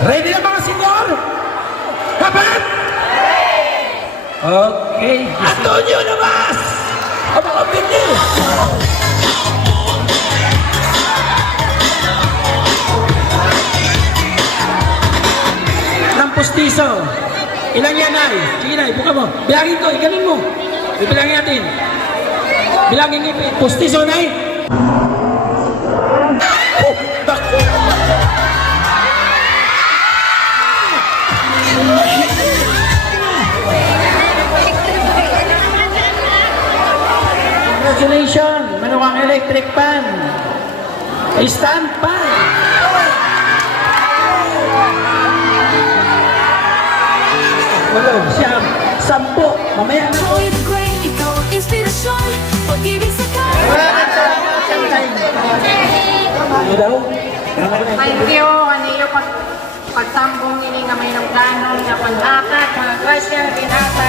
Ready na mga senyor? Kapat? Okay. Antonio Navas! Ang mga pindi! Ng pustiso. Ilang yan, Nay? Sige, Nay, buka mo. Bilangin ko, iganin mo. Bibilangin natin. Bilangin ni pustiso, Nay. Oh, naku! Congratulations! Meron kang electric pan. Stand pan. Walo, siyam, 10. Mamaya na. Joy the great, ikaw ang inspirasyon. Pag-ibig sa Ano daw? Thank you, ano yung pagtambong nini na may ng plano na pang-akat, mga kasya, binata.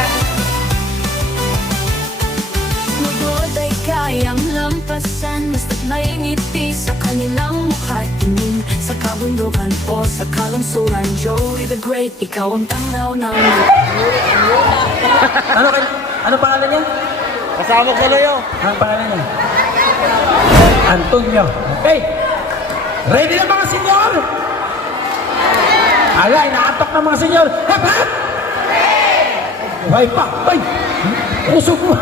Lugod ay kayang lampasan, basta't may ngiti sa kanilang mukha. Tingin sa kabundukan o sa kalungsuran. Joey the Great, ikaw ang tanglaw ng Ano pangalan niya? Kasama ko layo. Ang pangalan niya? Antonio. Okay. Ready na mga senyor? Alay, nakatok na mga senyor. Hap, hap! Ay pa, ay! Puso ko.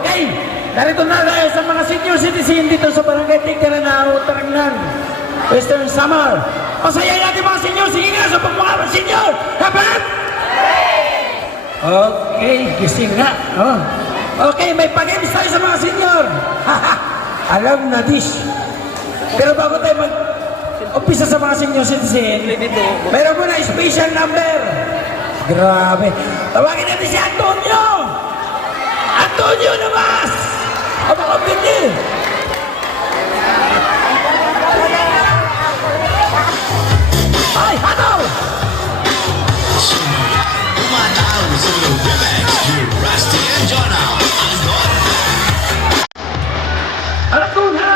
Okay. Narito na tayo sa mga senior citizen dito sa Barangay Tigdaranao, Tarangnan, Western Samar. Pasayayin natin mga senyor. Sige nga sa pagmukha ng senyor. Hap, hap! Okay, gising nga. Oh. Okay, may pag-games tayo sa mga senyor. Alam na dish. Pero bago tayo mag-umpisa sa mga senior citizen, meron mo na special number. Grabe. Tawagin natin si Antonio. Antonio Navas. Ang mga pindi. Ay, hataw! Umataw sa Webex ni Rusty and Jonah. Alam ko na.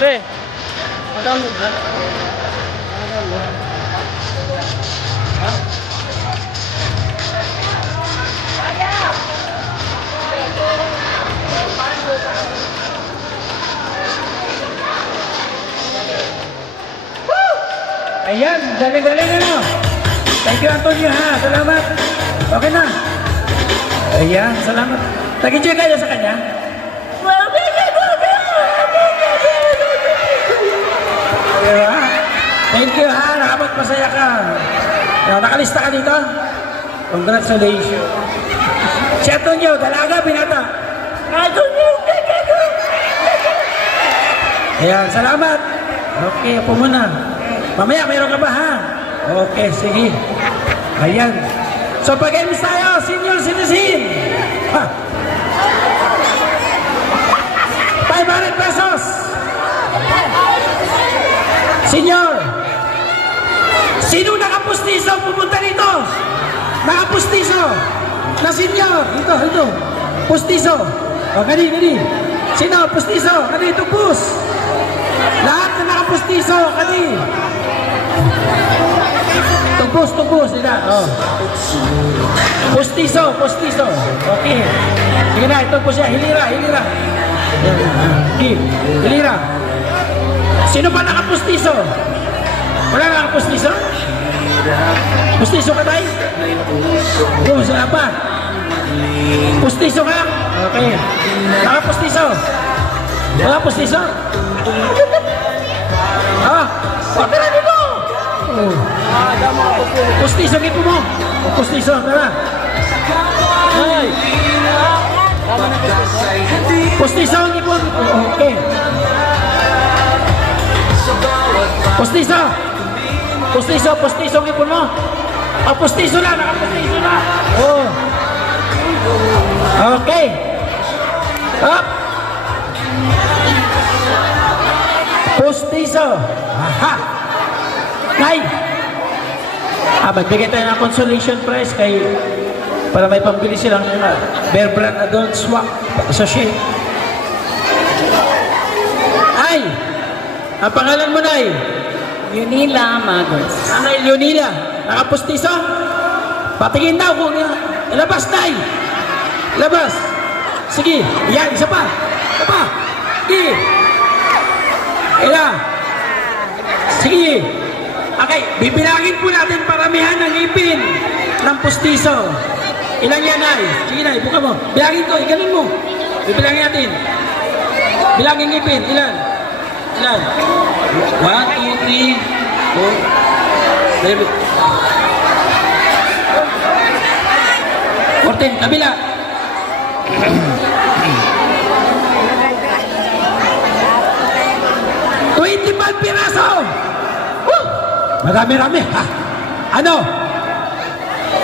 Pre, mag-download na. Ayan, dali-dali na no. Thank you, Antonio, ha. Salamat. Okay na. Ayan, salamat. Nag-enjoy kayo sa kanya? Diba? Thank you, ha. Nakapagpasaya ka. Nakalista ka dito? Congratulations. Si Antonio, dalaga, binata. Antonio, ayan, salamat. Okay, upo muna. Mamaya, mayroon ka ba, ha? Okay, sige. Ayan. So, pag-games tayo, senior citizen. Ha? 500 pesos. Senior. Sino nakapustiso pupunta dito? Nakapustiso. Na senior. Ito. Pustiso. O, gani. Sino? Pustiso. Gani, tupus. Lahat na nakapustiso. Gani. Tupus. Dila. Oh. Pustiso. Okay. Sige na, ito po siya. Hilira. Okay. Hilira. Sino ba nakapustiso? Wala nakapustiso? Pustiso ka tayo? Oo, sila pa. Pustiso ka? Okay. Nakapustiso. Nakapustiso. Ah, patira dito. Oh. Pustiso gipo mo. Pustiso, tara. Ay! Tama na po. Pustiso ang ipon. Okay. Pustiso. Pustiso, pustiso ang ipon mo. Oh, pustiso na, nakapustiso na. Oh. Okay. Up. Pustiso. Aha. Nay. Magbigay tayo ng consolation prize kay para may pambili silang Bear Brand Adult Swap Sachet. Ay! Ang pangalan mo, Nay? Yunila Magos. Nanay Leonida, nakapustiso? Patingin daw kung ilabas, Nay. Labas. Sige, yan, isa pa. Isa pa. Sige. Ilan. Sige. Okay, bibilangin po natin paramihan ng ipin ng pustiso. Ilan yan, Nay? Sige, Nay, buka mo. Bilangin ko, igaling mo. Bibilangin natin. Bilangin ipin, ilan? Ilan? 1, 2, 3, 4, 14, kabila. Piraso! Woo! Marami-rami, ha? Ano?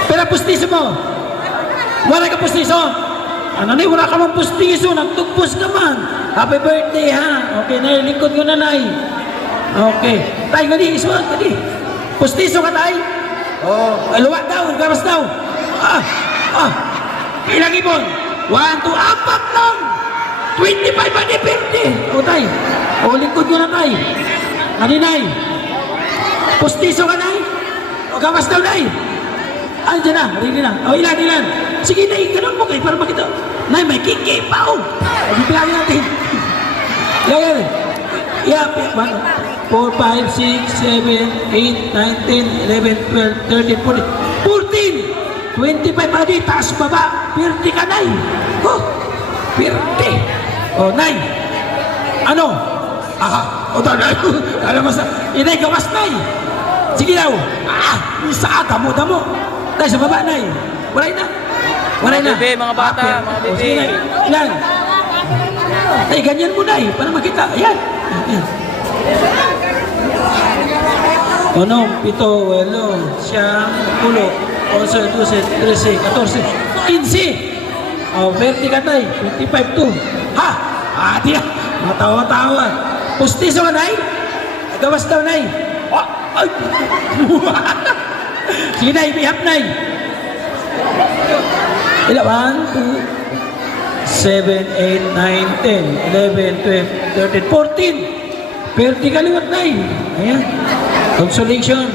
Pero pustiso mo? Wala ka pustiso? Ano na, wala ka mong pustiso, nagtugpos ka man. Happy birthday, ha? Okay, Nay, likod ko na, Nay. Okay. Tay, gali, isuwag, gali. Pustiso ka, Tay? Oh, luwag daw, gamas daw. Ilang ibon? 1, 2, 4 lang. 25 pa ni birthday. O, Tay. O, likod ko na, Tay. Ano, Nay? Pustiso ka, Nay? O, gamas daw, Nay. Ay, dyan na, rin na. O, ilan? Sige, Nay, ganun mo kayo para makita. Nay, may kiki pa, o. O, bibigyan natin. Ilan, yeah, 1, 4, 5, 6, 7, 8, 9, 10, 11, 12, 13, 14, 14! 25 pa di, taas baba. 30 ka, Nay. Oh, 30. O, Nay. Ano? Aha, o, Nay. Alam mo sa, Inay, gawas, Nay. Sige daw. Isa, damo. Nay, sa baba, Nay. Walay na. Mga bebe, mga bata, mga bebe. O, sige, Nay. Ilan? Nay, ganyan mo, Nay, para makita. Ayan. Ano, 7, 8, 9, 10, 11, 12, 13, 14, 15. Oh, 20 ka, Nay. 25 to. Ha? Di na. Matawa-tawa. Pustiso ka, Nay? Gawas daw, Nay. Ay. Sige, Nay. Bihap, Nay. Ilan? 1, 2, 7, 8, 9, 10, 11, 12, 13, 14. 30 ka liwat, Nay. Ayan. Consolation.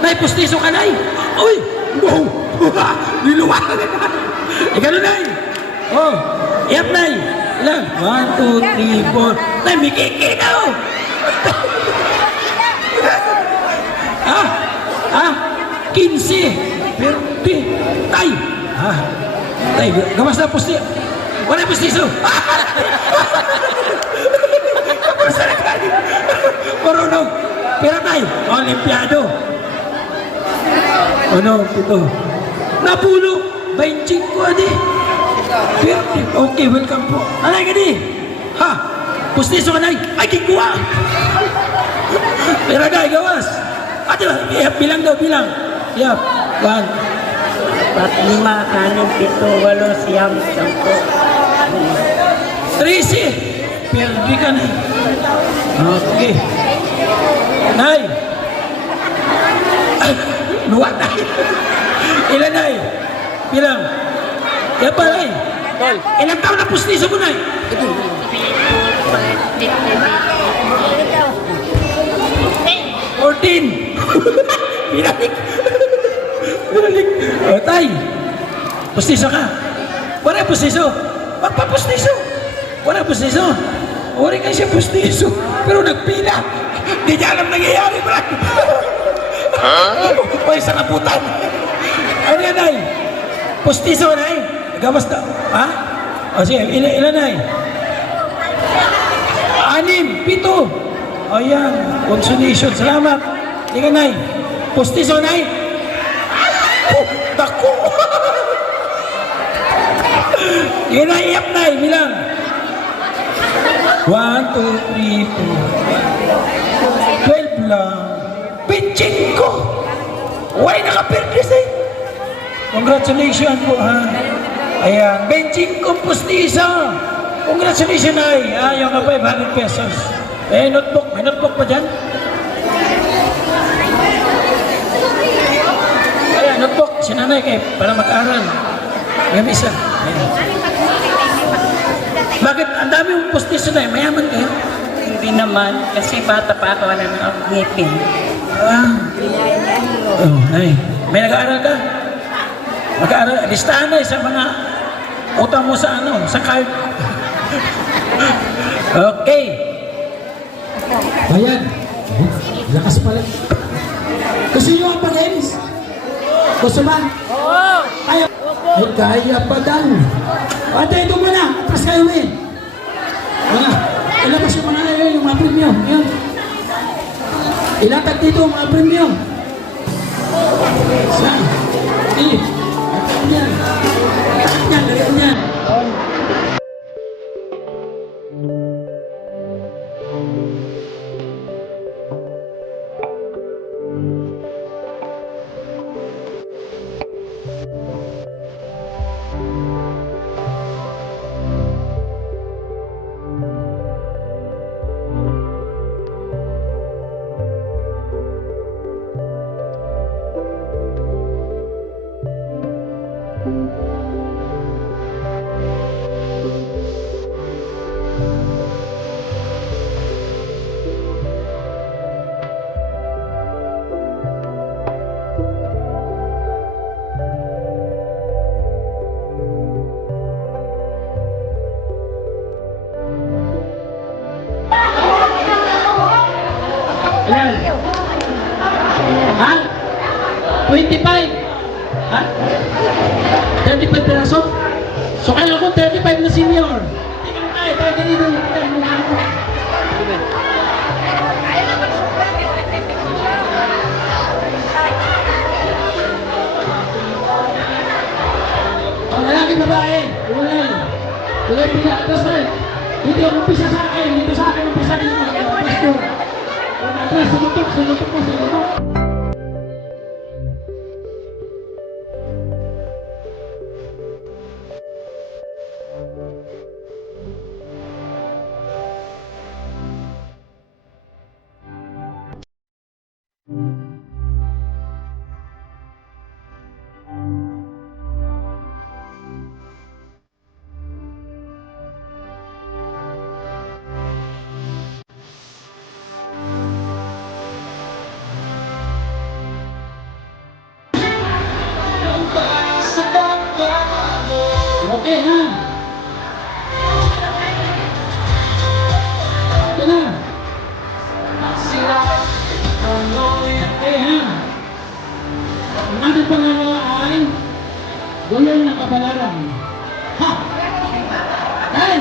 Nay, pustiso ka, Nay. Uy! Wow! Niluwag ka na. Ikaw na, Nay. Oh, iyap, Nay. Ilan? 1, 2, 3, 4. Nay, may kiki na, oh. Ha? 15. 20. Tay. Tay, gamas na pustiso. Wala pustiso. Marunong. Pero, Tay, Olimpiado. Ano, ito. Napulo. 25 adi. Okay, welcome po. Anay ka di? Ha? Pustiso ka, Nay. Ay, kikuha. Pero, Nay, gawas. Ate ba? Bilang daw, bilang. Yap. 1. 5, 6, 7, 8, 9, 10. 13. Perdi ka, Nay. Okay. Nay. Ay, luwag, Nay. Ilan, Nay? Bilang. Yan pa, Nay. Tol. Ilang taon na pustiso mo, Nay? 14. Binalik. O, Tay. Pustiso ka. Wala pustiso. Magpapustiso. Wala pustiso. Wala ka siya pustiso. Pero nagpila. Hindi niya alam nangyayari, Brad. Ay, sa kaputan. Ano yan, Nay? Pustiso, Nay? Gawas na. Ha? O sige, ilan ay? 6, 7. Ayan, consolation. Salamat. Ika, Nay. Pustiso, Nay. Oh, dako. Ika, Nay. Iyak, Nay. Bilang. 1, 2, 3, 4. 12 lang. 25 ko. Uy, naka-perdes eh. Congratulations po, ha. Ayan, 25 pustiso. Congratulations, Nay. Yung 500 pesos. Notebook. May notebook pa dyan? Ayan, notebook. Sinanay kayo para mag-aral. Ayan, isa. Ayan. Bakit? Ang dami yung pustiso na mayaman kayo? Hindi naman, kasi bata pa ako, wala na ako ngipin. Ay. May nag-aaral ka? Mag-aaral. Listahan na sa mga utang mo sa sa card. Okay. Ayan. Lakas pala. Gusto nyo ang pag-games? Gusto ba? Oo! Kaya. Ay, kaya pa daw. Ate, ito muna. Atras kayo eh. Mga. Ilabas yung mga ngayon, yung mga premyo. Yan. Ilatag dito ang mga premyo. Saan? Eh. Yan. Yan, lagyan yan. Ayan. Ha? 25. Ha? 35 peraso? So kaya ako 35 na senior. Tingnan mo tayo, tayo ganito. Ang lalaki babae, ulay. Ulay pila, atas tayo. Dito ang umpisa sa akin, dito sa akin umpisa dito. Pastor. Sumutok po, sumutok. Okay, ha? Ito na. Okay, ha? Ang ating pangalawa ay gulong na kabalaran. Ha? Ay!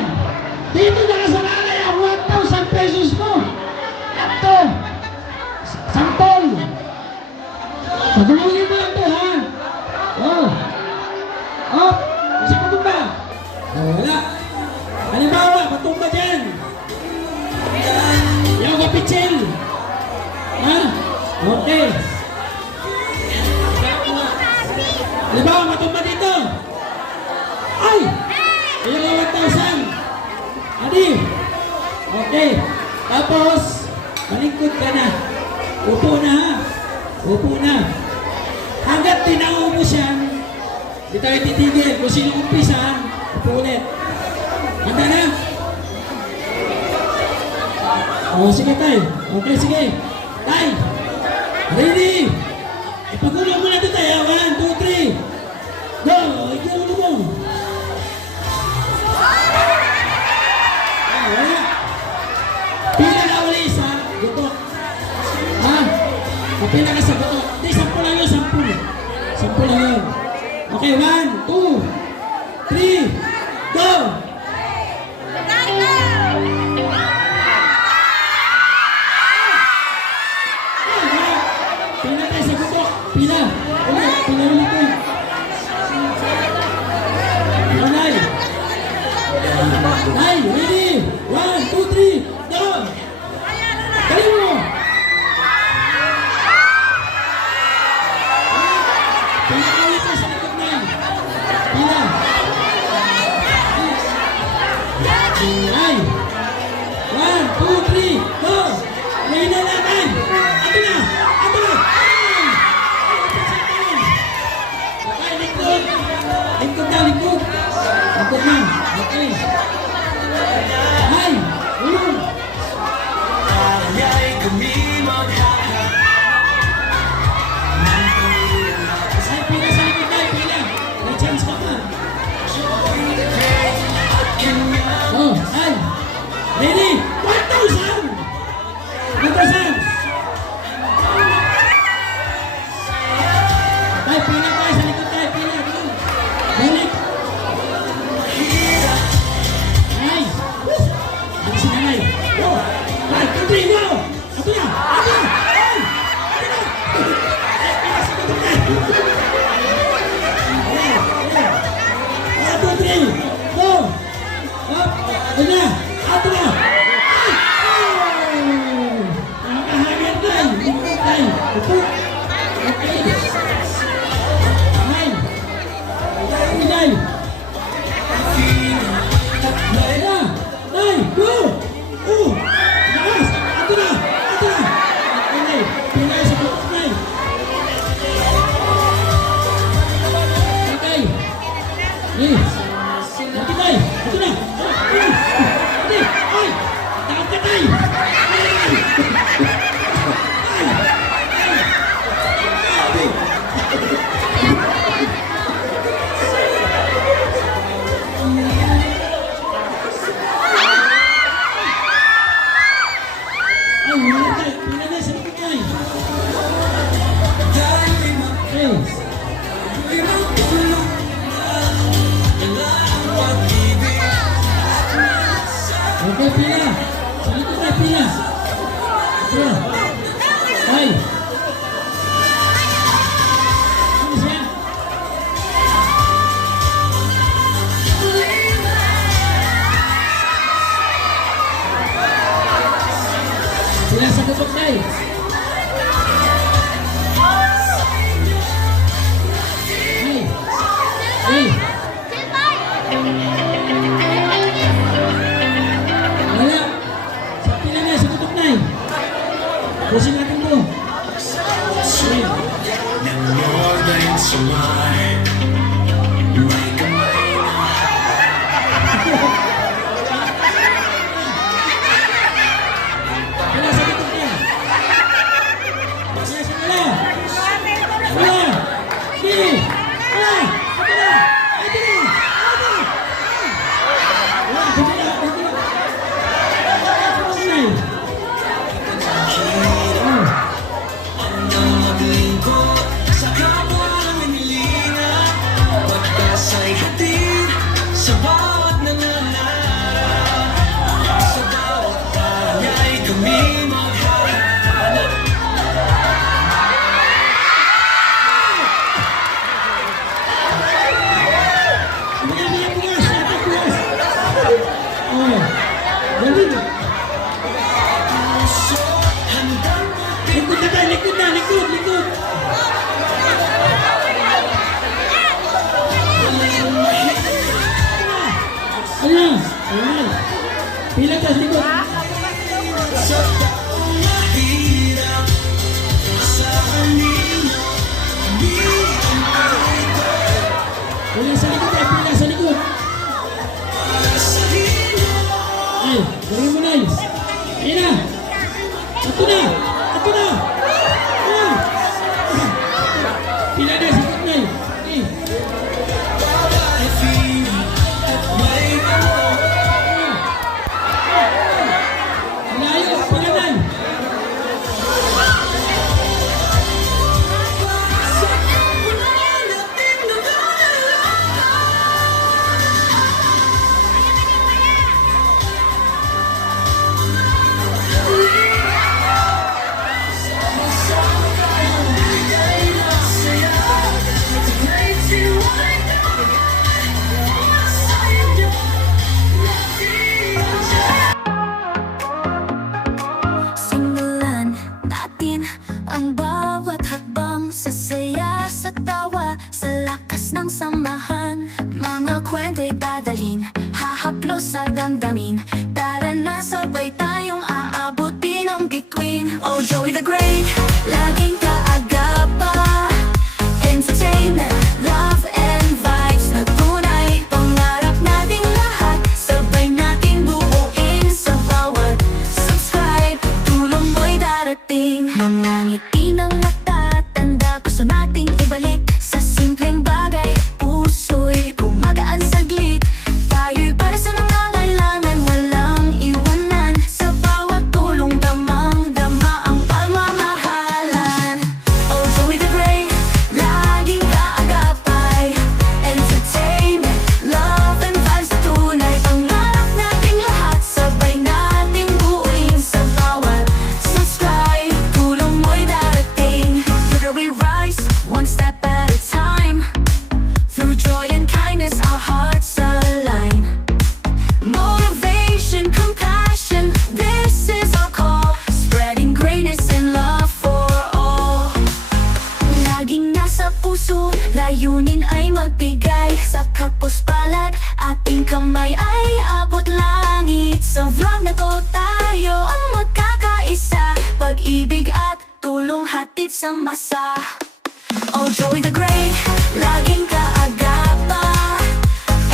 Dito na sa nanay ang 1,000 pesos mo. Ito. Sampol. Pagulungin mo lang ito, ha? Oh. Oh. Kasi patumba. Wala. Halimbawa, patumba dyan. Yung kapitsil. Ha? Okay. Halimbawa, matumba dito. Ay! Yung 1,000. Adi. Okay. Tapos, malingkod ka na. Upo na, ha? Upo na. Hanggat tinao mo siya, di tayo titigil. Kung sino umpisan, upo ulit. Handa na? O, sige tayo. Okay, sige. Tay! Ready? Ipagulo mo na ito tayo. 1, 2, 3. Go! Igulo mo. Wala. Pila na uli sa gutok. Ha? O pila ka sa gutok. Hindi, 10 lang yun, 10. 10 lang yun. Okay, 1, 2, 3, go! Ay! 1, 2, 3, go! Ngayon na natin! Ato na! Ato na! Ay! Okay, lingkod! Lingkod na, lingkod! Lingkod na! Okay! Ay! Ulong! Ay, pila sa likod tayo, pila! May chance ka pa! Oh, ay! Ready? 1,000! 1,000! Ay, pila tayo sa likod tayo, pila! Go! Balik! Ay! Ay, si nanay! Go! 1, 2, 3, go! Ato na! Ato na! Ay! Ato na! Ay, pila sa likod tayo! 1, 2, 3, go! Up! Ato na! Ato na! Ay! Ay! Nakahagad tayo! Likod tayo! Upo! Okay! Ay! Pinay! Ayan na! Nay! Go! Oh! Lakas! Ato na! Ato na! Pinay! Pinay sa bukas, Nay! Okay! Eh! Ate Tay! Ato na! Ay! Ate! Ay! Takot ka, Tay! Ay, wala tayo. Wala na sa likod tayo. Okay. Okay, pila. Sa likod tayo, pila. Pila. Ay. Ano siya? Pila sa kutok tayo. Ay. Ay. Wala. Sa pila na, sa kutok tayo. Pusin natin to. Ay. More than smile. Wala sa kutok tayo. Wala sa pila. Wala. Sige. Wala. Ito na. Ito na. Ito na. Wala. Ito na. Ito na. Ay. Sa kapwa namimilina, pagkasa'y hatid sa bawat nangangarap. Sa bawat tagay kami maghahanap. Bigas, bigas, bigas. Ate, bigas. Oh. Galing. Likod na tayo, likod na, likod, likod. Ayan, ayan. Pila tayo, likod. Mahirap sa kanina, Wala sa likod tayo, pila sa likod. Ay, gawin mo na yun. Ayan na. Ato na. Ato na. Ayan. Pila na, sa likod na yun. Eh. Malayo, pila na yun. kamay ay abot langit. Sa vlog na to tayo ang magkakaisa. Pag-ibig at tulong hatid sa masa. Oh, Joey the Great, laging kaagapa.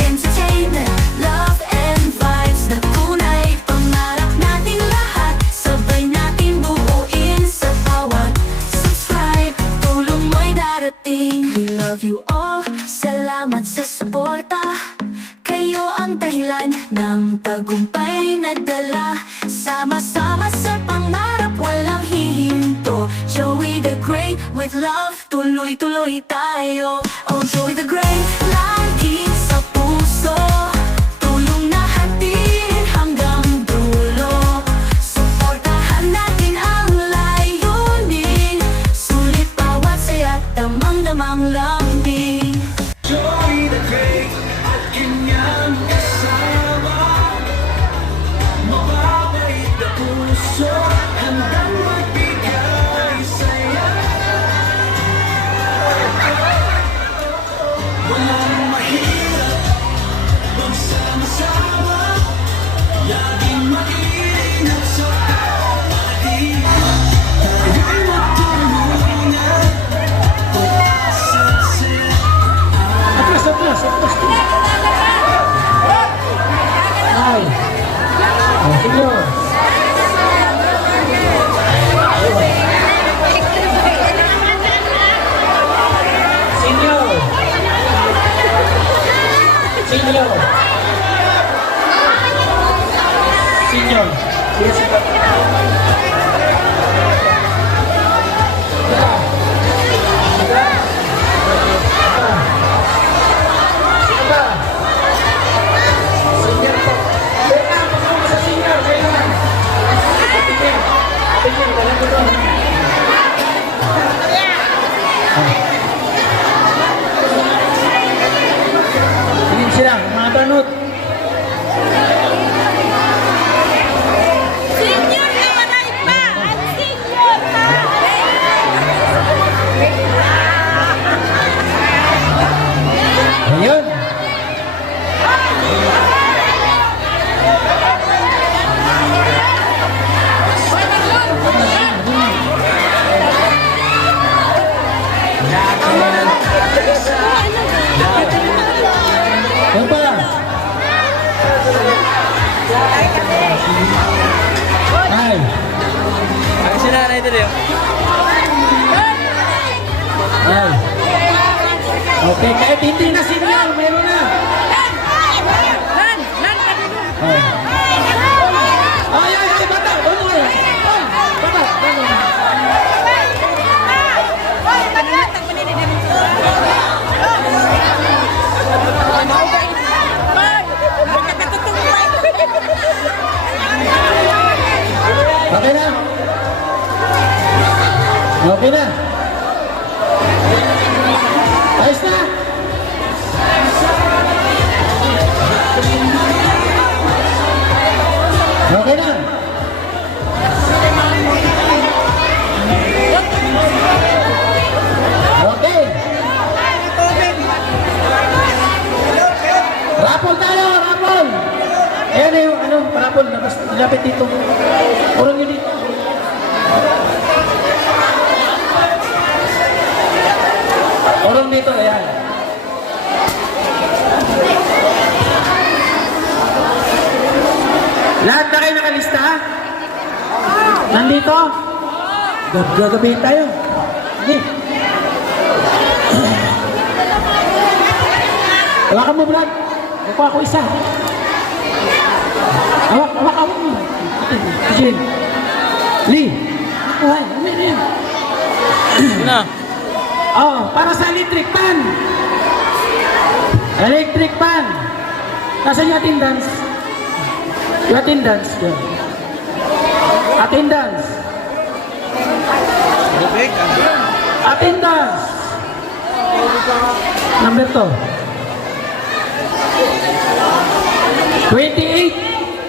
Entertainment, love and vibes na tunay. Pangarap natin lahat, sabay natin buuin sa bawat subscribe. Tulong mo'y darating. We love you all, salamat sa suporta. Kayo ang dahilan ng tagumpay na dala. Sama-sama sa pangarap, walang hihinto. Joey the Great, with love, tuloy-tuloy tayo. Oh, Joey the Great, lagi sa puso. Tulong na hatid hanggang dulo. Suportahan natin ang layunin. Sulit bawat saya, damang-damang lambing. Joey the Great at kanyang kasama. Mababait na puso, handang magbigay saya. Walang mahirap, magsama-sama. Laging mag-iingat sa kapatid. Tayo'y magtulungan, pag-asa at saya. Atras. Ay. Oh, senyor. Senyor. Senyor. Senyor. Tingin sila, mga banot. Senior na maray pa! Ang senior pa! Ayun. Ano pa? Ay. Ang sinanay dito yun. Ay. Okay, kahit hindi na signal, meron na. Ay. Ay, bata, ano kayo? Bata, ano? Okay na? Okay na? Ayos na? Okay na? Okay. Rapol tayo, rapol! Ayan na yung rapol. Lapit dito. Urong yun dito. Urong dito, ayan. Lahat na kayo nakalista? Nandito? Gagabihin tayo. Hindi. Hawakan mo, Brad. Nakuha ako isa. Hawak mo. Jin. Lee. Nakuha. Ano yun? Na. Oh, para sa electric pan. Electric pan. Nasaan yung attendance? Yung attendance. Yan. Attendance. Attendance. Number 2. 28.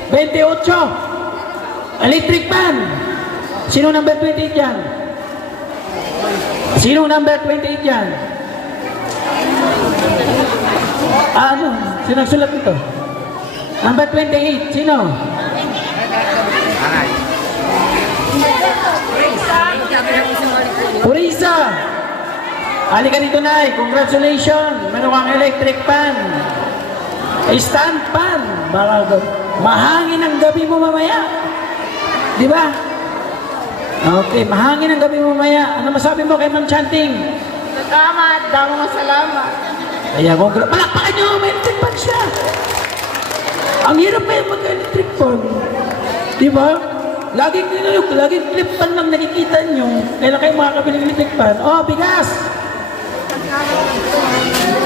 28. Electric pan. Sino number 28 yan? Sino number 28 yan? Ano? Sino nagsulat nito? Number 28, sino? Purisa! Halika dito, Nay. Congratulations! Meron kang electric fan. Stand fan. Mahangin ang gabi mo mamaya. Di ba? Okay, mahangin ang gabi mo mamaya. Ano masabi mo kay Ma'am Chanting? Salamat, damo nga salamat. Kaya, palakpakan nyo, may electric fan siya. Ang hirap pa yung mag-electric fan. Di ba? Laging clip fan lang nakikita nyo. Kailan kayo makakabili ng electric fan? Oh, bigas!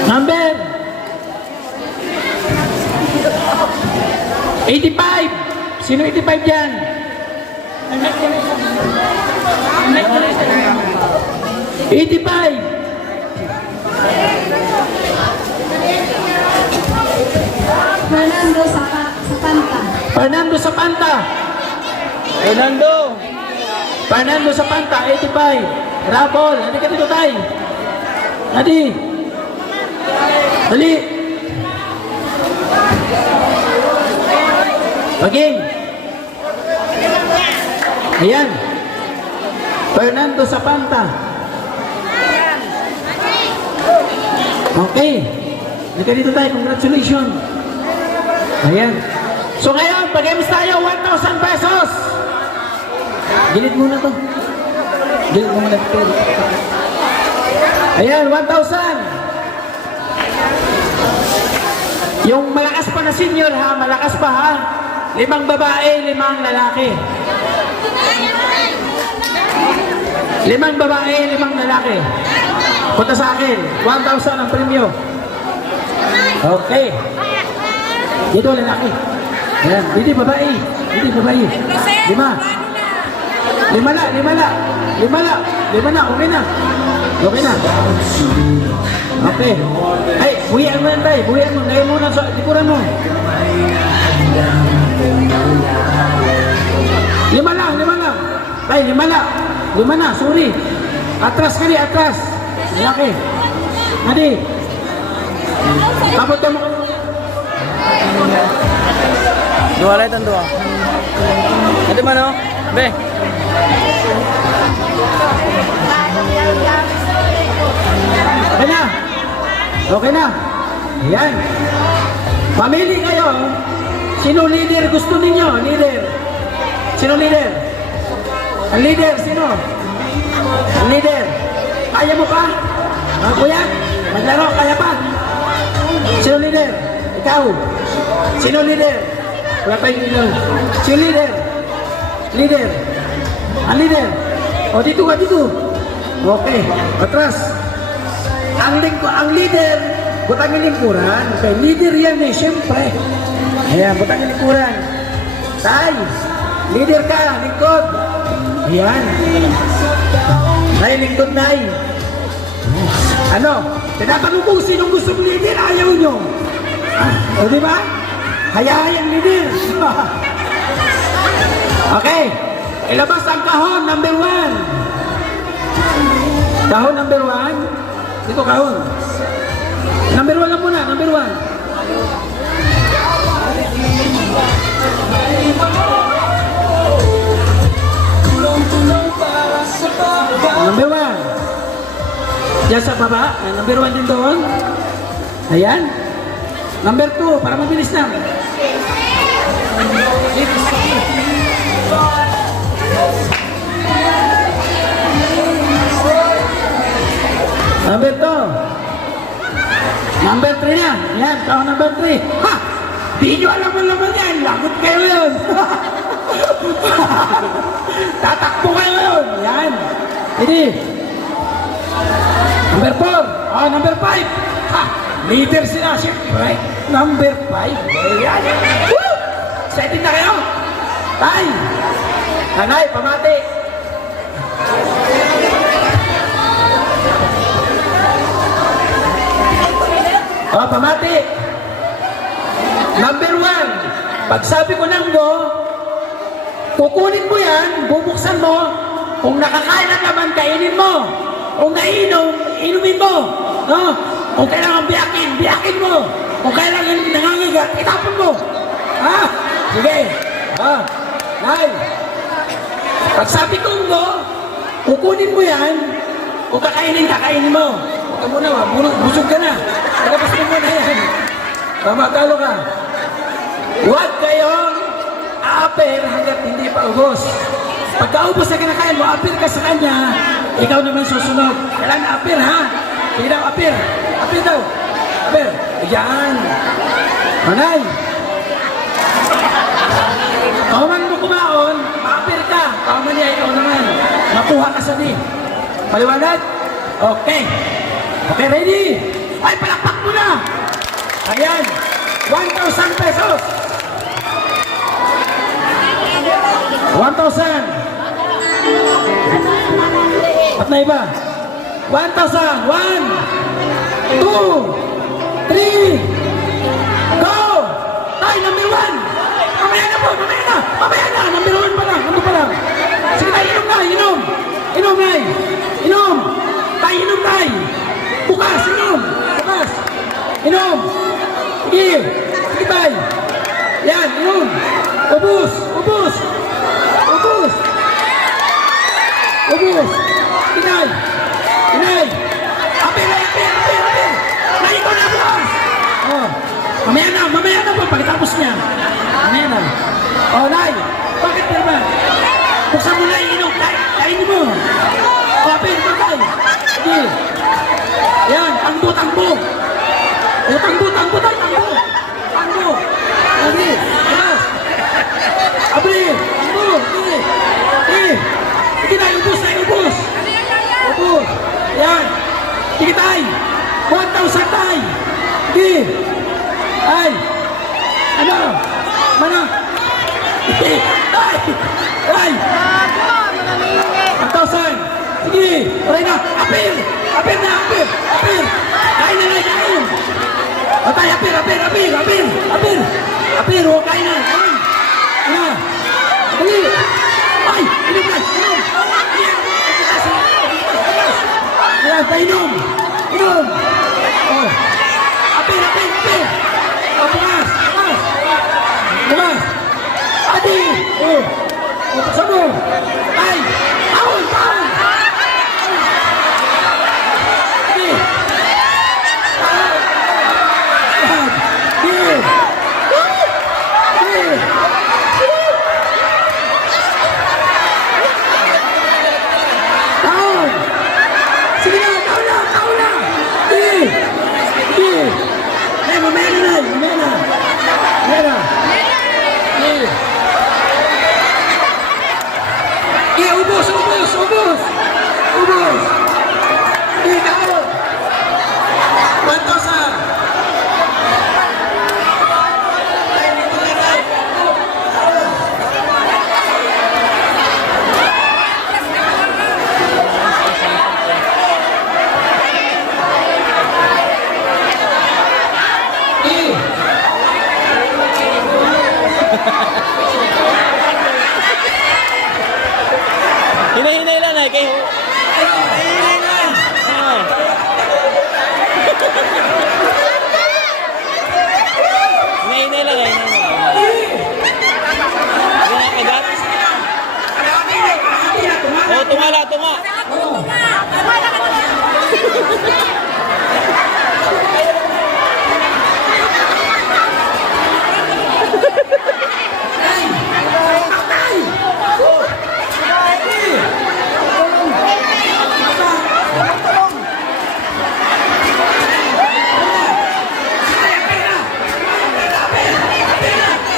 Number 85! Sino 85 dyan? 85! Fernando Zapanta. Fernando Zapanta! Fernando! Fernando Zapanta, 85. Rabol, hindi ka dito tayo. Adi. Dali. Paging. Ayan. Fernando Zapanta. Okay. Hindi ka dito tayo. Congratulations. Ayan. So ngayon, pag-games tayo, 1,000 pesos. Gilid muna to. Gilid mo muna dito. Ayan, 1,000. Yung malakas pa na senior ha, malakas pa ha. 5 babae, 5 lalaki. 5 babae, 5 lalaki. Punta sa akin, 1,000 ang premyo. Okay. Dito lalaki. Ayan, hindi babae. Hindi babae. 5. 5 na. Okay na. Okay na. Okay. Ay, buhian mo yan tayo. Buhian mo. Lagay mo na sa likuran mo. 5 lang. Tay, 5 lang. 5 na, sorry. Atras ka rin, atras. Laki. Adi. Tapos ka mo. Dua lang itong dua. Ito man o? Be. Okay na. Okay na. Ayan. Mamili kayo. Sino leader gusto ninyo? Leader. Sino leader? Ang leader, sino? Ang leader. Kaya mo pa? Kuya? Maglaro, kaya pa? Sino leader? Ikaw. Sino leader? Wala tayong leader. Sino leader? Leader. Ang leader. O, dito ka, dito. Okay. Atras. Ang leader, butang yung lingkuran. Okay, leader yan eh, siyempre. Ayan, butang yung lingkuran. Tay, leader ka, lingkod. Ayan. Nay, lingkod, nay. Ano? Tinatanong yung gusto ng leader, ayaw nyo. O, di ba? Hayaan yung leader. Okay. Ilabas ang kahon, number 1. Kahon, number 1. Dito kahon. Number 1 lang muna, number 1. Number 1. Diyan sa baba, number 1 din doon. Ayan. Number 2, para mabilis na. Number 2. Number 3 na. Yan, tao number 3. Ha! Di nyo alam ang laman yan. Lagot kayo yun. Tatakbo kayo yun. Yan. Hindi. Number 4. Oh, number 5. Ha! Leader sila, siyempre. Number 5. Yan. Woo! Excited na kayo? Tay! Nanay, pamati. Oh, pamati. Number 1. Pag sabi ko ng go, kukunin mo yan, bubuksan mo. Kung nakakain ang laman, kainin mo. Kung nainom, inumin mo. No? Kung kailangan biyakin mo. Kung kailangan nangangigat, itapon mo. Sige. Nay. Pag sabi kong go, kukunin mo yan, o kakainin mo. Huwag ka muna, busog ka na. Palabas mo muna yan. Talo ka. Huwag kayong aaper hanggat hindi pa ubos. Pagkaubos na kinakain mo, apir ka sa kanya, ikaw naman susunod. Kailangan apir, ha? Sige daw, apir. Apir daw. Apir. Ayan. Manay. Kung man mo kumaon, maapir ka. Kung man niya, ikaw naman. Makuha ka sa di. Paliwanag? Okay. Okay, ready? Ay, palakpak mo na. Ayan. 1,000 pesos. 1,000. At na iba? 1,000. 1, 2, 3, go! Tay, number 1! Mamaya na po, mamaya na! Mamaya na! Number 1 pa lang, ano pa lang? Sige tayo, inom na, inom! Inom, Nay! Inom! Tay, inom, Tay! Bukas, inom! Bukas! Inom! Sige! Sige, Tay! Yan, inom! Ubus! Ubus! Ubus! Ubus! Inay! Inay! Apir! Apir! Apir! Apir! Nay, ikaw na bukas! Oh, mamaya na po, pagkatapos niya. Mamaya na. Oh, Nay! Bakit naman? Buksan mo na inom, kainin mo. Oh, apir! Tay! Sige! Yan, tangbo! Oh, tangbo! Tay! Tangbo! Tangbo! Sige! Bukas! Abri! Tangbo! Sige! Sige! Sige, Tay! Ubus! Tay! Ubus! Ubus! Yan! Sige, Tay! 1,000, Tay! Sige! Ay! Ano? Mana? Tay! Tay! 1,000! Sige! Aray na! Apir! Apir na! Apir! Apir! Kain na! Kain! O, Tay! Apir! Apir! Apir! Apir! Apir! Apir! O, kain na! Kain! Ano? Dali! Ay! Inom na! Inom! Ayan! Tay! Inom! Inom! Oh! Apir! Apir! Apir! Oh, bukas! Bukas! Bukas! Adi! Oh! Oh, sabo! Ay! Taon! Taon! Adi! Taon! Yan! Di! Di! Taon! Sige na! Taon na! Taon na! Di! Di! Nay, mamaya na, Nay! Mamaya na! Mamaya na! Di! Di! Ubus! Ubus! Ubus! Ubus! Di! Taon! 1,000! Tay, dito na, Tay! Di! Hinay-hinay lang, Nay. Kayo. Hinay-hinay lang, Nay. Hindi na kagat. Oh, tunga.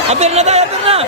Apir na tayo, apir na!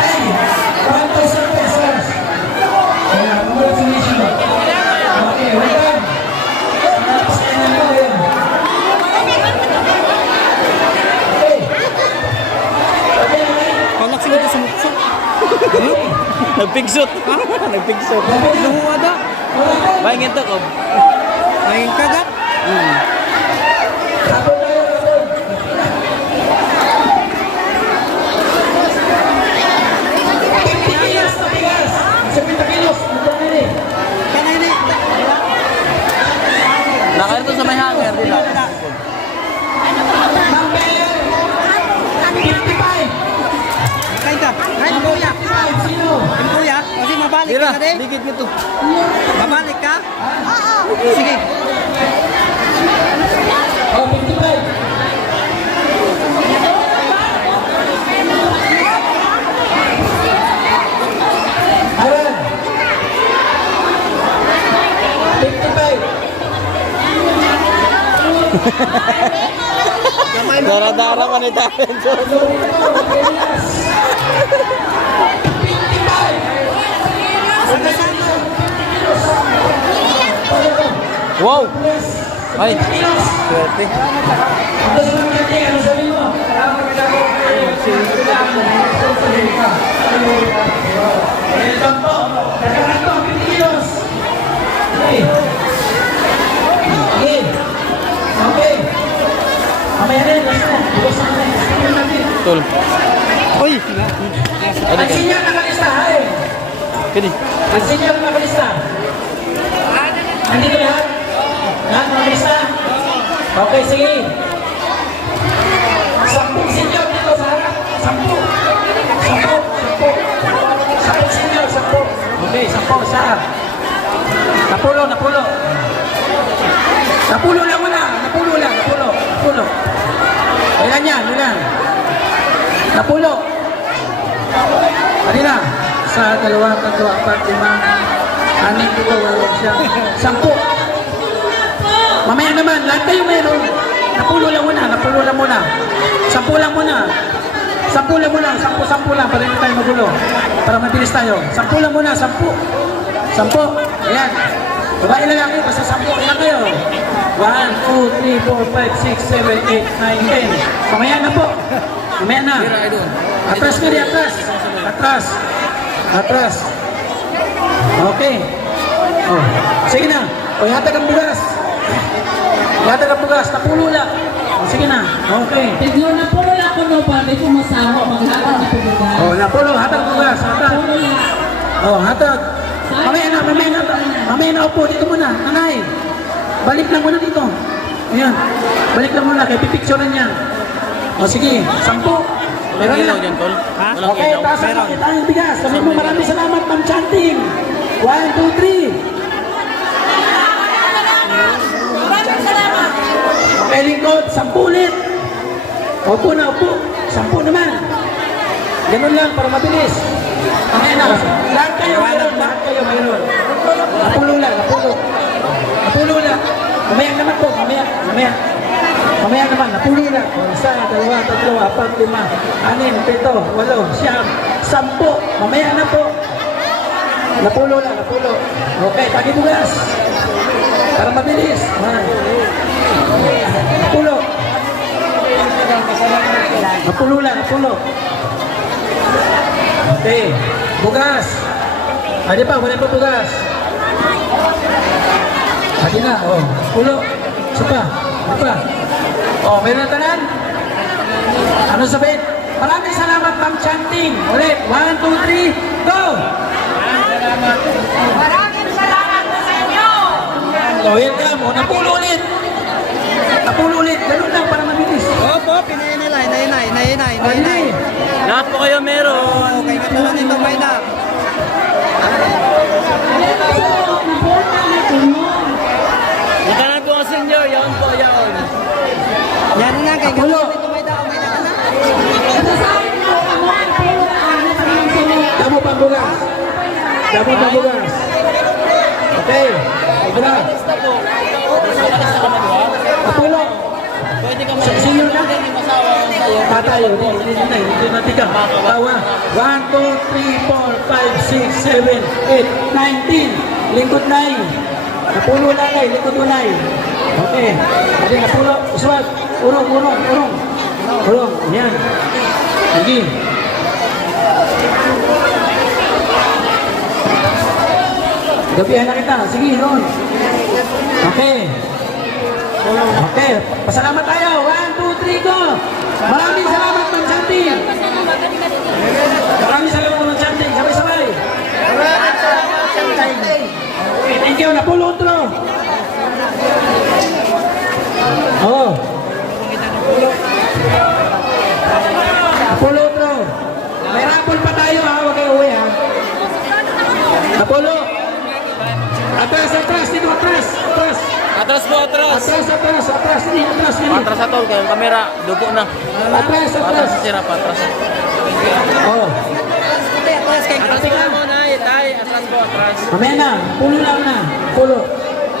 Ay, 1,000 pesos. Kaya, congratulations. Okay, well done. Pasaya na mo yun. Okay. Okay, okay. Palak sila sa mukso. Nagpigsot. Nagpigsot. Luhuwa da. Bayangin to ko. Bayangin ka da? Tapos tayo, tapos. Tigas, tigas. 70 kilos. Ito na rin. Nakain to sa may hanger. Di na. Number 55. Kain ka. Kain mo kuya. 55, sino? Kain kuya. Kasi mabalik Tira, ka na din. digit nito. Mabalik ka? Sige. Oh, 55. Ayan. 55. Dara-dara man ito. Wow! Ay, swerte. Okay. Mamaya rin, basta na. Tol. Uy! Ang senior nakalista, hay. Kini. Ang senior nakalista. Nandito lahat? Lahat nakalista? Okay, sige. 10 senior dito sa harap. 10 senior, 10. Okay, 10 sa harap. Napulo. Napulo lang muna. Napulo. Ilan yan, ilan? Napulo. Kanina. Sa 2, 3, 4, 5, 6, 7, 8, 9, 10. Mamaya naman, lahat kayo meron. Napulo lang muna. 10 lang muna. 10 lang muna, 10 lang, para hindi tayo magulo. Para mabilis tayo. 10 lang muna, 10. Ayan. Babae lalaki, basta 10. Ayan kayo. 1, 2, 3, 4, 5, 6, 7, 8, 9, 10. Mamaya na po. Mamaya na. Atras ka rin, atras. Okay. Oh. Sige na. O, hatag ang bugas. Napulo lang. O, sige na. Okay. Tiglo na po wala ko no pa, may pumasaho, maghatag na pubugan. Oh, napulo, hatag bugas. Hatag. Oh, hatag. Mamaya na upo. Dito muna. Nanay. Balik lang muna dito. Ayan. Balik lang muna. Kaya pipicturean niya. O, sige. 10. Walang ilaw dyan, Tol. Walang Okay, ilaw. taas ang pakita ang bigas. Sabi mo maraming salamat, Ma'am Chanting. 1, 2, 3. Maraming salamat. Okay, lingkod, 10 ulit. Upo na, upo. 10 naman. Ganun lang, para mabilis. Okay na. Lahat kayo mayroon. Napulo lang. Mamaya naman po, mamaya naman, napulo lang. 1, 2, 3, 4, 5, 6, 7, 8, 9, 10. Mamaya na po. Napulo. Okay, tagi bugas. Para mabilis. Napulo lang. Okay, bugas. Ada pa, wala pa bugas. Lagi na, oh. Pulo. Supa. Apa? Oh, meron na tanan? Ano sabihin? Maraming salamat, Ma'am Chanting. Ulit. 1, 2, 3, go! Maraming salamat sa inyo. Oh, yan ka mo. Napulo ulit. Ganun lang para mabilis. Opo, pinainay. Oh, hindi. Lahat po kayo meron. Okay, ganda lang ito, may na. Yung kanan po ang senior, yun po, yun. Yan nga, kay Napulo. ganda ito, may na ka na. bugas. Dapat na bugas. Okay. Ibra. Apolo. Pwede ka Senior na? hindi masawa sa'yo. Patayo. Ito na tiga. Tawa. 1, 2, 3, 4, 5, 6, 7, 8, 19. Lingkod 9. Napulo nanay. Lingkod 9. Okay. Adi napulo. Uswag. Urong. Urong. Yan. Lagi. Gabihan na kita. Sige, Ron. Okay. Okay. Pasalamat tayo. 1, 2, 3, go. Maraming salamat, Ma'am Santi. Maraming salamat, Ma'am Santi. Sabay-sabay. Okay, thank you. Napulo otro. Oh. Napulo otro. May raffle pa tayo ha. Huwag kayo uwi ha. Napulo. Atras. Dito atras. Atras po, atras. Atras. Dito atras. Atras atol, kaya yung kamera, dugo na. Atras. Atras, sira pa, atras. Oh. Atras po mo, nay, tay. Atras po, atras. Mamaya na. Pulo lang na. Pulo.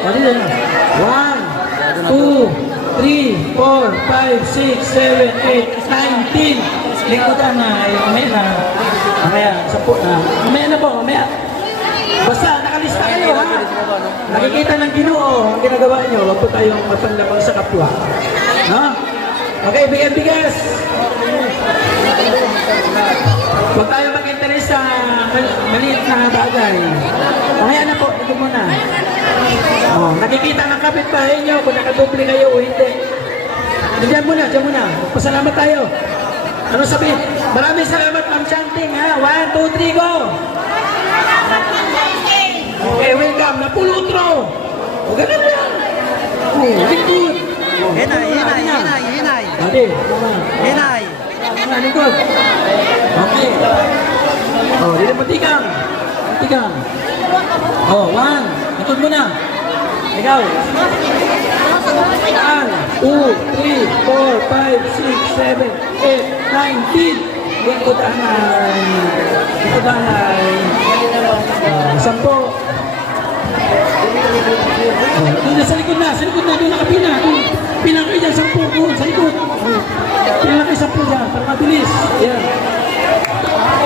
O, dito na. 1, 2, 3, 4, 5, 6, 7, 8, 19. Lingkutan na. Mamaya na. Mamaya. 10 na. Mamaya na po. Mamaya. Basta nakalista kayo ha. Nakikita ng Ginoo ang ginagawa nyo. Huwag po tayong mapanlabang sa kapwa. No? Okay, bigas. Huwag tayo mag-interest sa maliit na bagay. Mamaya na po, ito muna. Oh, nakikita ng kapitbahay nyo kung nakadoble kayo o hindi. Diyan muna. Pasalamat tayo. Ano sabihin? Maraming salamat, Ma'am Chanting ha. 1, 2, 3, go! Okay, welcome. Napulo otro. O, ganun lang. Oh, lingkod. Hinay. Ate, Hinay. lingkod. Okay. Oh, dito matikang. Oh, 1. Lingkod muna. Ikaw. 1, 2, 3, 4, 5, 6, 7, 8, 19. Lingkod anay. 10. Doon sa likod na, doon nakapila. Pila kayo dyan, 10 doon, sa likod. Pila kayo 10 dyan, para mabilis. Yan.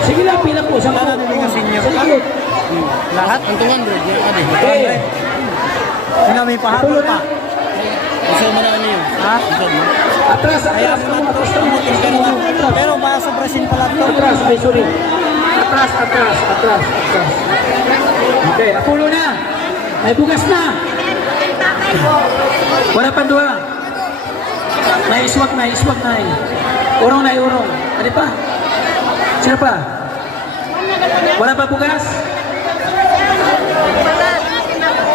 Sige lang, pila po, 10 sa likod. Lahat? Ang 200, yung ade. Okay. Sino may pahabol pa? Gusto mo na ano yun? Ha? Atras. Pero masobrasin pala ito. Atras, ay sorry. Atras. Okay, napulo na. May bugas na. Wala pa dua. May iswag na. Urong. Ano pa? Sino pa? Wala pa bugas?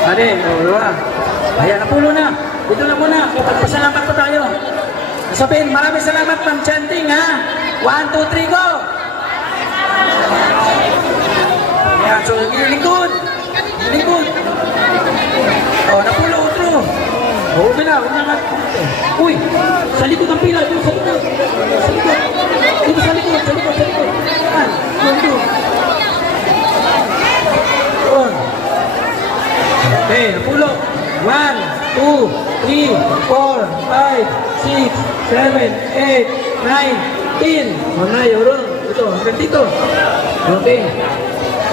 Ade, dua. Ayan, napulo na. Dito na muna. Pasalamat pa tayo. Sabihin, maraming salamat, Ma'am Chanting ha. 1, 2, 3, go! Ayan, so lingkod. Oh, napulo otro. Oh, huwag na. Uy, sa likod ang pila. Dito sa likod. Dito sa likod. Ayan, dito. Okay, napulo. 1, 2, 3, 4, 5, 6, 7, 8, 9, 10. Manay, urong. Ito, hanggang dito. Okay.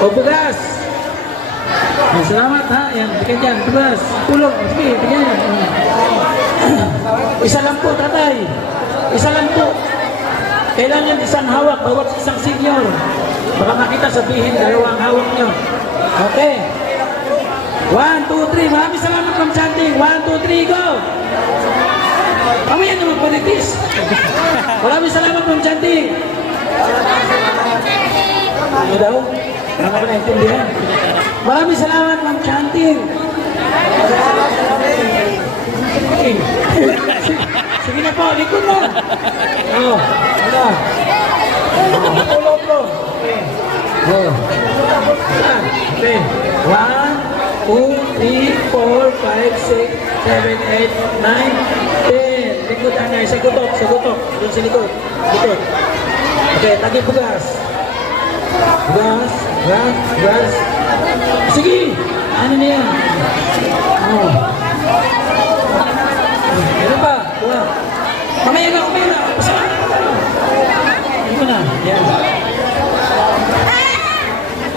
O, bugas. Ay, salamat ha. Yan, bigyan dyan. Bugas. Tulong. Sige, bigyan yan. Isa lang po, tatay. Isa lang po. Kailangan isang hawak, bawat isang senior. Baka makita sabihin, dalawang hawak nyo. Okay. 1, 2, 3. Maraming salamat, Ma'am Chanting. 1, 2, 3, go! Mamaya nyo magpolitis. Maraming salamat, Ma'am Chanting. Ano daw? Ano ko naintindihan? Maraming salamat, Ma'am Chanting. Sige na po, likod na. Oh, ano? Pulo. Okay. Oh. Okay. 1, 2, 3, 4, 5, 6, 7, 8, 9, 10. Likod anay, sa gutok. Doon sa likod. Okay, tagi bugas. Bugas. Gas. Sige! Ano na yan? Oh. Meron pa? Kuha. Mamaya na. Basta. Ano na? Yan.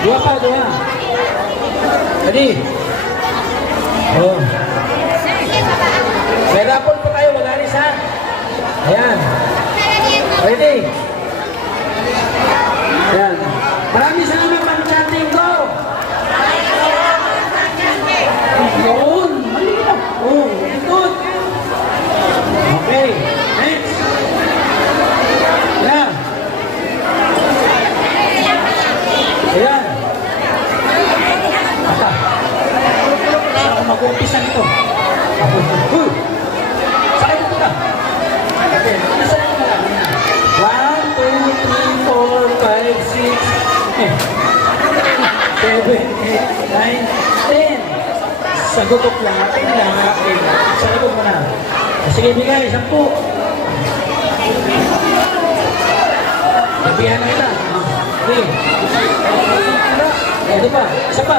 Dua pa. Ready? Oh. May rapol pa kayo, mag-alis ha? Ayan. Ready? Ayan. Maraming salamat, Ma'am Chanting ko. Yun. Malinaw. Oh, good. Okay. Next. Ayan. Ayan. Basta. Saan ako mag-umpisa nito? Uy! Sakay mo ka. Okay. Nasaan mo ka? 1, 2, 3, 4, 5, 6, 7, 8, 9, 10. Sa gutok lang. Okay. Sa likod mo na. Sige, bigay. 10. Nabihan na kita. Okay. Ito pa. Isa pa.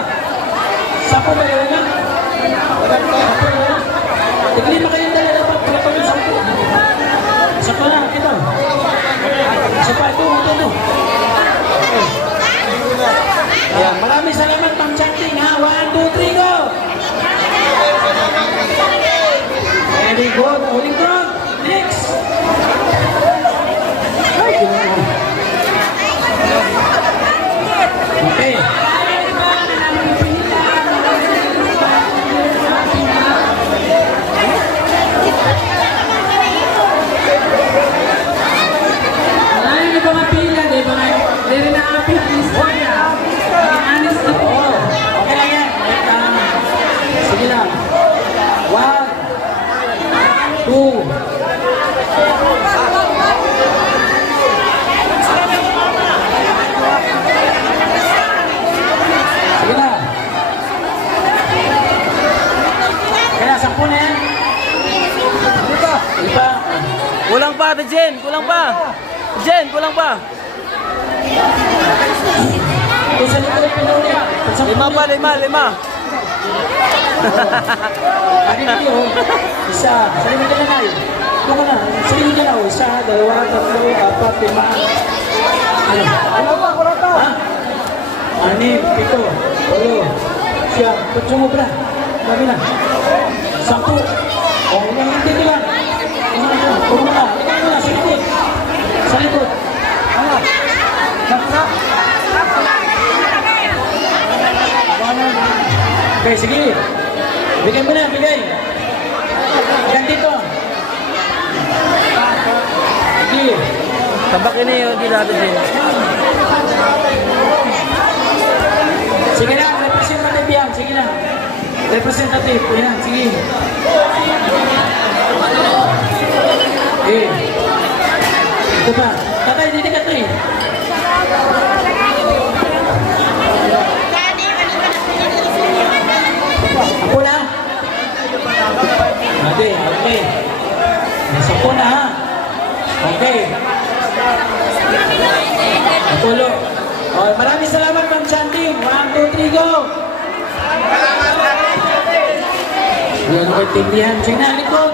10 ba yun na? Tiglima kayong dala pa. Pala pa yung 10. Isa pa lang. Ito. Isa pa. Ito. Okay. Ayan. Maraming salamat, Ma'am Chanting. 1, 2, 3, go! Very good. Uling front. Next. Okay. Wala yung iba mapila, di ba? Di rin na-apit ang istorya. Honest na po. Oh, okay lang yan. Sige lang. 1, 2. Sige na. Kaya 10 na yan. Iba. Kulang pa, Ate Jen. Kulang pa. Jen, kulang pa. Ito sa likod ay pinuli. 5 pa, 5. Ano kayo? Isa. Sa likod ka na na. Ito mo na. Sa likod ka na. 1, 2, 3, 4, 5. Ano? Kulang pa. Ha? 6, 7, 8, 9, 10. Sumobra. Sabi na. 10. O, dito lang. Puro mo na. Ikaw mo na. Sa likod. Sa likod. Ano? Okay, sige. Bigay mo na, bigay. Hanggang dito. Sige. Tabakin na yun, di natin Jen. Sige na, representative yan. Sige na. Representative. Yan, sige. Okay. Ito pa. Tatay, dito ka tayo. Ako na. Okay. Nasa po na ha. Okay. Tulo. Okay, maraming salamat, Ma'am Chanting. 1, 2, 3, go! Yan ko tindihan. Sige na, likod.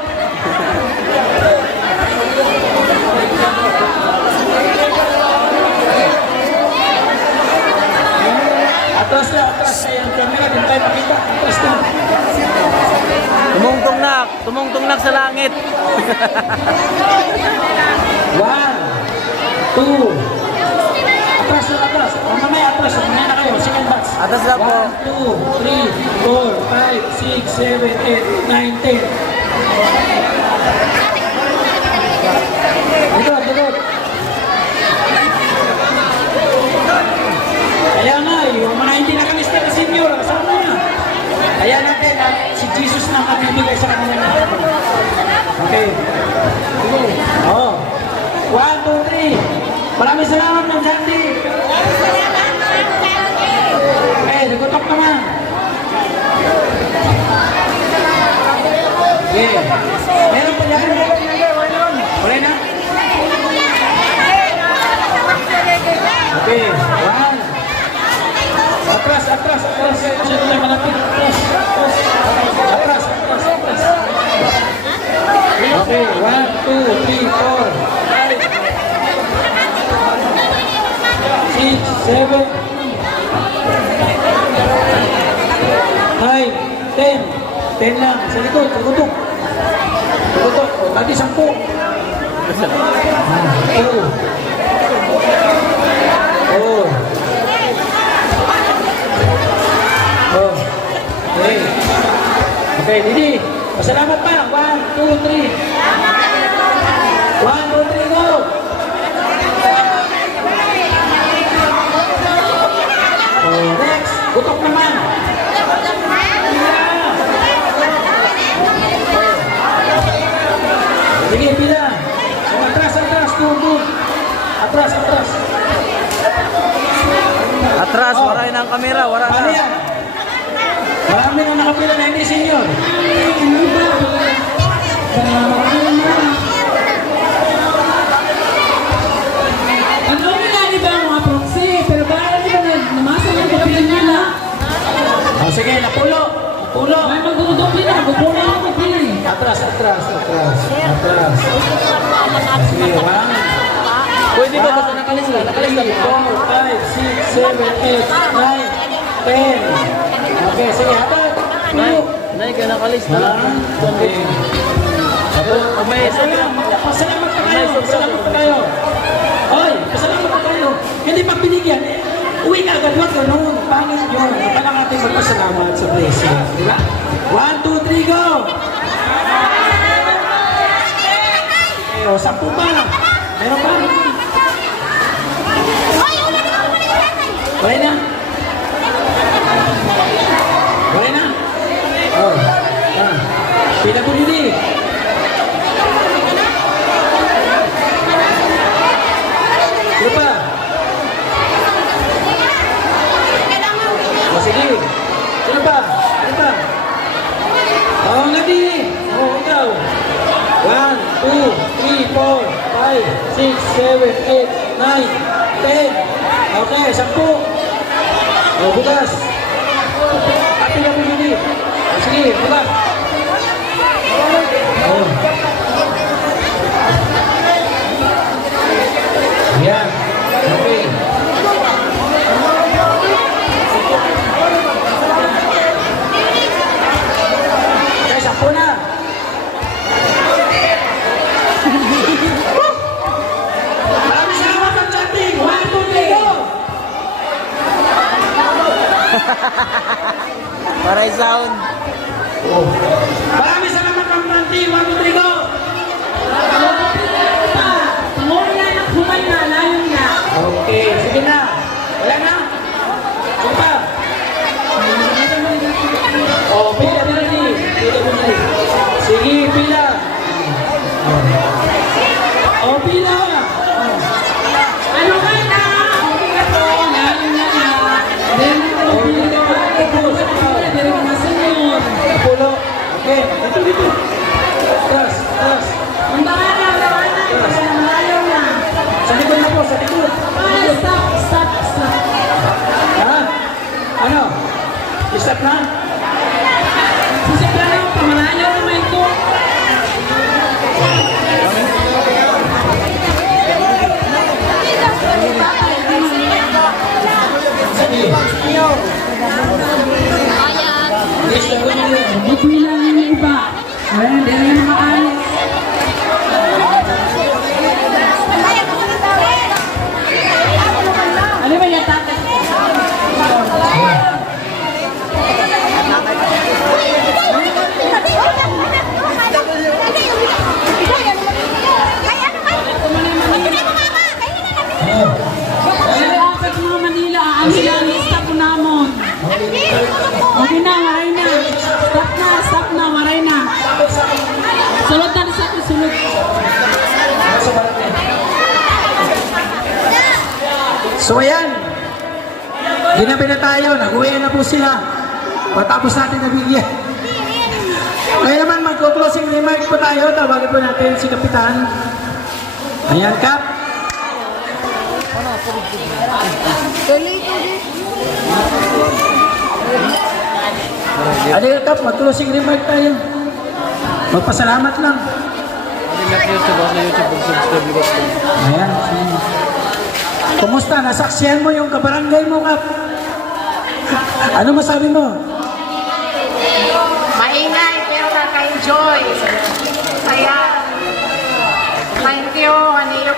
Atras na. Ayan, camera. Din tayo makita. Atras na. Tumungtong sa langit. 1, 2. Atras. Mamaya atras. Mamaya na kayo. Second batch. Atas na po. 1, 2, 3, 4, 5, 6, 7, 8, 9, 10. Likod. Kaya nga, yung mga hindi nakamister na senior, kasama na. Kaya natin, si Jesus na mabibigay sa kanila. Okay. Sige. Oo. 1, 2, 3. Maraming salamat, Ma'am Sandy. Nagutok naman. Okay. Meron pa yan? Wala na? Okay. 1, atras. Masyado tayo malapit. Atras. Okay, 1, 2, 3, 4, 5, 6, 7, 9, 10. 10 lang. Sa likod, tugutok. O, tadi 10. 2. Oh. Okay. Okay, Didi. Pasalamat pa. 1, 2, 3. 1, 2, 3, go! Oh, next. Butok naman. Sige, pila. Atras. Tumbog. Atras. Atras, waray na ang kamera, wala Paano na. yan? Marami na nakapila na hindi senior. Ano nila di ba mga proxy? Pero bakit di ba namasa ng kapila nila? O sige, napulo. May magdudukli na, bubulo ang kapila eh. Atras. Sige, 1, Pwede ba basta nakalis na? 3, 4, 5, 6, 7, 8, 9, 10. Okay, sige, hatag. Nay, nay ka nakalis na lang. Pasalamat pa kayo. Oy, pasalamat pa kayo. Hindi pa binigyan. Uwi ka agad, wag ganun. Pangit yun. Kailangan natin magpasalamat sa blessing. Di ba? 1, 2, 3, go! Okay, o, 10 pa. Meron pa? Wala na? Oh, pila po dili. Lupa. O sige. Sino pa? Oh, nadi. Oh, ikaw. 1, 2, 3, 4, 5, 6, 7, 8, 9, 10. Okay, 10. O, bukas. Pila po dili. O, sige, bukas. Oh. Yan. Okay. Okay, 10 na. Maraming salamat ang chatting. 1, 2, 3, go! Waray sound. Maraming salamat ang chatting. 1, 2, 3, go! Pangulo na, humay na, layon na. Okay, sige na. Wala na. Sige pa. Oh, pila dili. Sige, pila. Oh, pila. Ano ka na? Okay na po, layon na na. Then, pili ka pa. Pero mga senyor. Pulo. Okay, dito. Atras. Ang baka na, malayo na. Sa likod na po, sa likod. Ay, stop. Ha? Ano? Stop na? Sisip na lang, pamalayo naman ito. Sige. Yes, na rin yun. Hindi lang yung iba. Ayan, hindi lang yung maalis. Ano ba yung tatay? Ay, apat mga Manila. Ang silang lista po namon. Okay na, maray na. Stop na, maray na. Sulod na sa sulod. So ayan, ginabi na tayo, nag-uwi na po sila. Patapos natin nabigyan. Kaya naman magko-closing remarks po tayo, tawagin po natin si Kapitan. Ayan, Kap. Halika Kap, mag-closing remark tayo. Magpasalamat lang. Like YouTube, ako sa YouTube, subscribe ko. Ayan. Kumusta? Nasaksihan mo yung kabarangay mo, Kap? Ano masabi mo? Maingay pero nakaka-enjoy. Kaya, thank you, aniyo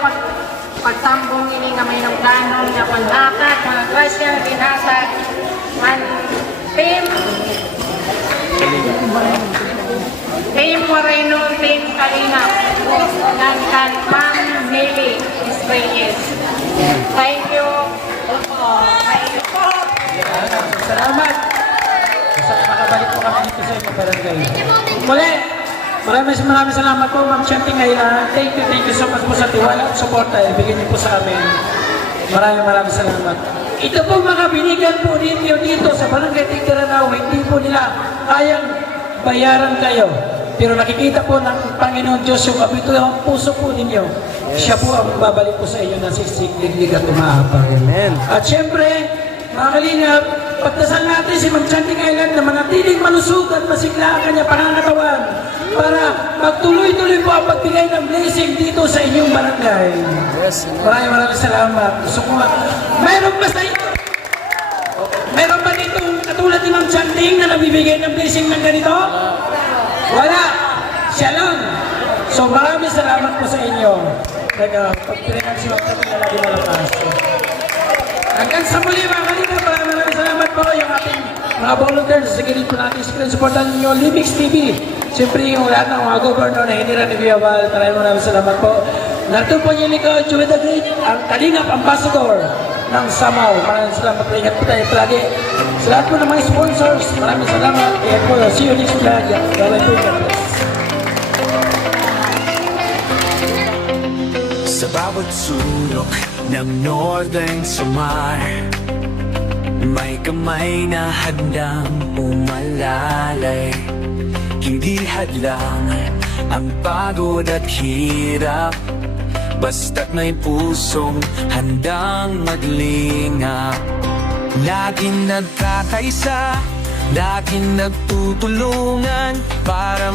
pagtambong ini nga may ng plano nga pag-akat, mga grasya, binasag, Team Moreno, Team Kalingap, ng Ma'am Nelly Reyes. Thank you. Thank you po. Salamat. Basta makabalik po kami dito sa inyong barangay. Muli, maraming salamat po, Ma'am Chanting Ayla. Thank you so much po sa tiwala at suporta. Ibigay niyo po sa amin. Maraming salamat. Ito po mga binigyan po ninyo dito sa Barangay Tigdaranao, hindi po nila kayang bayaran kayo. Pero nakikita po ng Panginoon Diyos yung abito ng puso po ninyo. Siya po ang babalik po sa inyo na siksik-liglig at umahapang. Amen. At syempre, mga kalingap, pagdasal natin si Ma'am Chanting Island na manatiling malusog at masigla ang kanya pangangatawan para magtuloy-tuloy po ang pagbigay ng blessing dito sa inyong barangay. Yes. Maraming salamat. Gusto ko mayroon ba sa inyo? Mayroon ba dito katulad ni Ma'am Chanting na nabibigay ng blessing ng ganito? Wala. Siya lang. So maraming salamat po sa inyo. Pagpilihan si Ma'am Chanting na lagi malakas. Hanggang sa muli mga kalingap, maraming salamat po yung ating mga volunteers sa gilid po natin screen supportan ninyo, Limix TV. Siyempre yung lahat ng mga governor na hinira ni Villaval, maraming salamat po. Narito po niyo ikaw, Joey the Great, ang Kalingap Ambassador ng Samaw. Maraming salamat po, ingat po tayo palagi. Sa lahat po ng mga sponsors, maraming salamat. Kaya po, see you next vlog. Bye-bye po, God bless. Sa bawat sulok ng Northern Samar, may kamay na handang umalalay. Hindi hadlang ang pagod at hirap, basta't may pusong handang maglingap. Laging nagkakaisa, laging nagtutulungan para